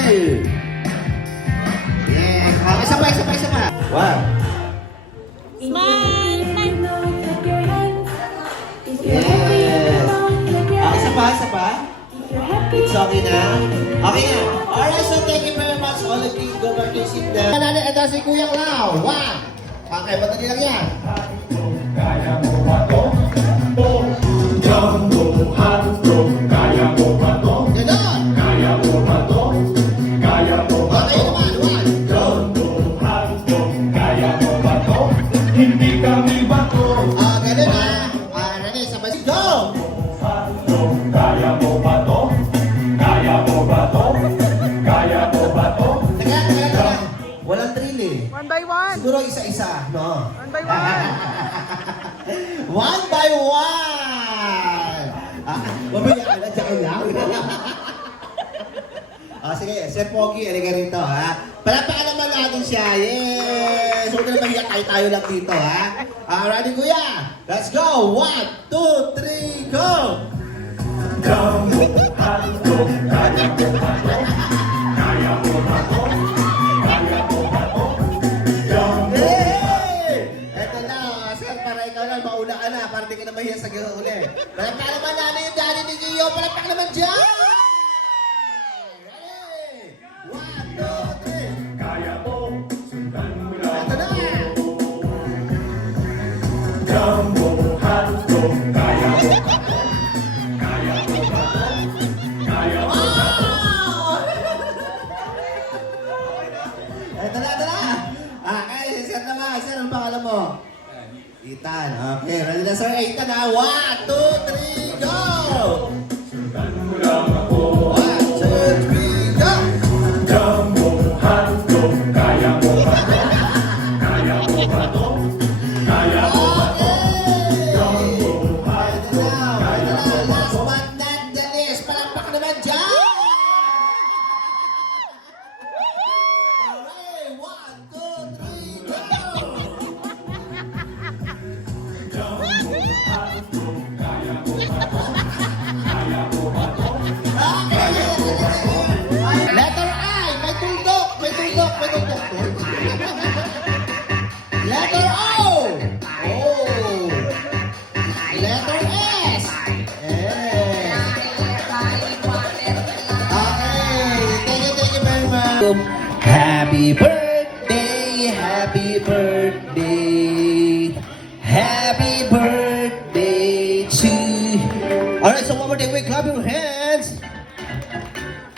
smile. Yeah. Oh, isa pa. Wow. Smile! Yes. Ah, isa pa. It's okay na? Okay na. Alright, so thank you very much all of you. Go back to your seat now. Ito si Kuya Lau. One. Okay, madali lang yan. Kaya mo ba to? Jumbo hotdog, kaya mo ba to? Ganon. Kaya mo ba to? Kaya mo ba Okay to? naman. One. Jumbo hotdog, kaya mo ba to? Hindi kami ba to? Ganun ready, sabay. Go! Hotdog, kaya mo ba to? Kaya mo ba to? Kaya mo ba to? Teka. Walang drill eh. One by one! Siguro isa-isa, no? One by one! One by one! Mabili ka na, tsaka lang. Sige, Sir Pogi, alika rito, ha? Palapakan naman natin siya, yes! Huwag na mahiyak tayo lang dito, ha? Ready, kuya? Let's go! 1, 2, 3, go! Jumbo hotdog, kaya mo ba to? Kaya mo ba to? Kaya mo ba to? Jumbo Hey! Eto na, sir, para ikaw lang, mauna ka na, para di ka na mahiya sa uli. Palapakan naman namin yung daddy ni Gio, palapakan naman dyan! Ready? 1, 2, 3. kaya mo, sundan mo lang Eto na! Jumbo hotdog, kaya mo ba to? Kaya mo ba to? Kaya mo ba to? Eto na! Okay, sir naman. Sir, ano pangalan mo? Ethan. Okay, ready na sir. Ethan na. 1, 2, 3, go! Sundan mo lang ako 1, 2, 3, go! Jumbo hotdog, kaya mo ba to? Kaya mo ba to? Kaya mo ba to? Jumbo Eto hotdog, na. kaya mo ba Last to? but not the least. Palakpak naman dyan! Okay, 1, 2, 3, go! Jumbo hotdog, kaya mo ba to? Kaya mo ba to? Letter I, may tuldok. Letter O. Oh. Letter S. Eh. Okay, thank you very much. Happy birthday, happy birthday to. Alright, so one more day, wait, clap your